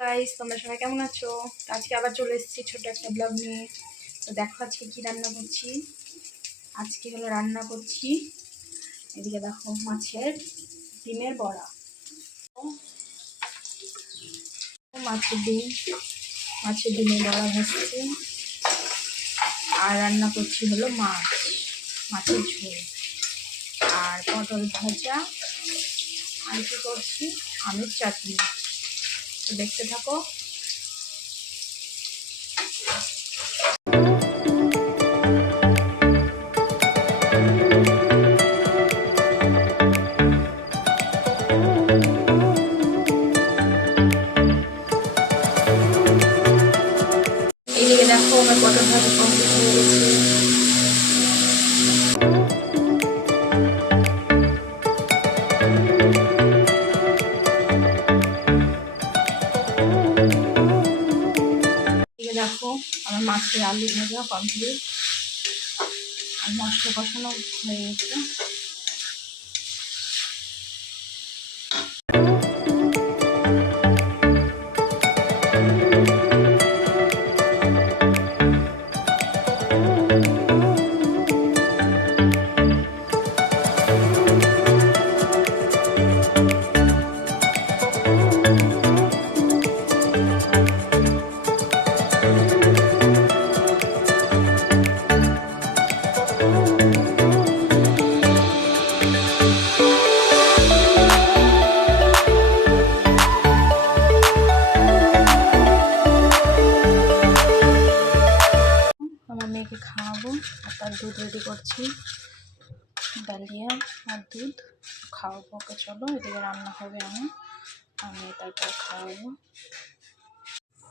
Guys, তোমরা সবাই কেমন আছো? আজকে আবার চলে এসেছি ছোট একটা ব্লগ নিয়ে। তো দেখো আজকে কি রান্না করছি। আজকে হলো রান্না করছি, এদিকে দেখো, মাছের ডিমের বড়া। মাছের ডিমের বড়া ভাজছি। আর রান্না করছি হলো মাছের ঝোল আর পটল ভাজা। আর কি করছি, আমের চাটনি। তো দেখতে থাকো। এইদিকে দেখো, আমার পটল ভাজা কমপ্লিট হয়ে গেছে। এদিকে দেখো, আমার মাছের আলু ভাজা কমপ্লিট আর মশলা কষানো হয়ে গেছে। আমার মেয়েকে খাওয়াবো আর তার দুধ রেডি করছি, ডালিয়া আর দুধ খাওয়াবো ওকে। চলো, এদিকে রান্না হবে, আমি তারপর খাওয়াবো।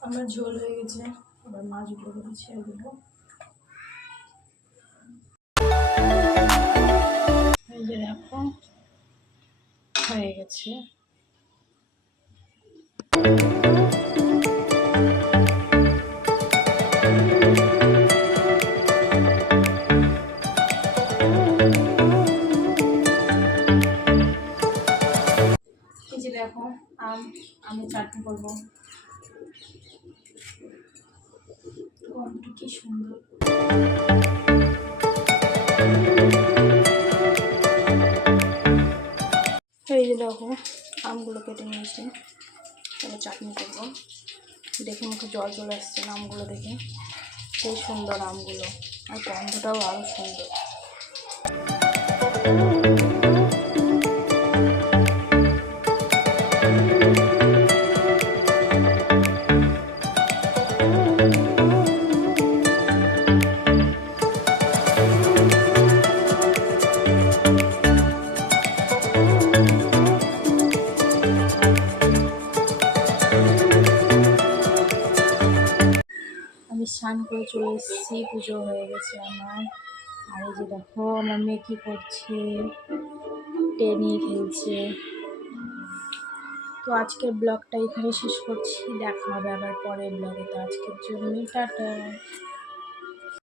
আমার ঝোল হয়ে গেছে, আবার মাছগুলো করেছি, এগুলো এই যে দেখো হয়ে গেছে। এই যে দেখো, আমি চাটনি করবো। গন্ধটা কি সুন্দর। এই যে দেখো, আমগুলো কেটে নিয়েছি, তাহলে চাটনি করবো। দেখে মুখে জল চলে আসছে না আমগুলো দেখে। সেই সুন্দর আমগুলো, আর গন্ধটাও আরও সুন্দর। আমি স্নান করে চলে এসেছি, পুজো হয়ে গেছে আমার। আর এই যে দেখো, আমার মেয়ে কী করছে, টেনিয়ে খেলছে। তো আজকের ব্লগটা এখানে শেষ করছি, দেখা হবে আবার পরের ব্লগে। তো আজকের জন্য টাটা।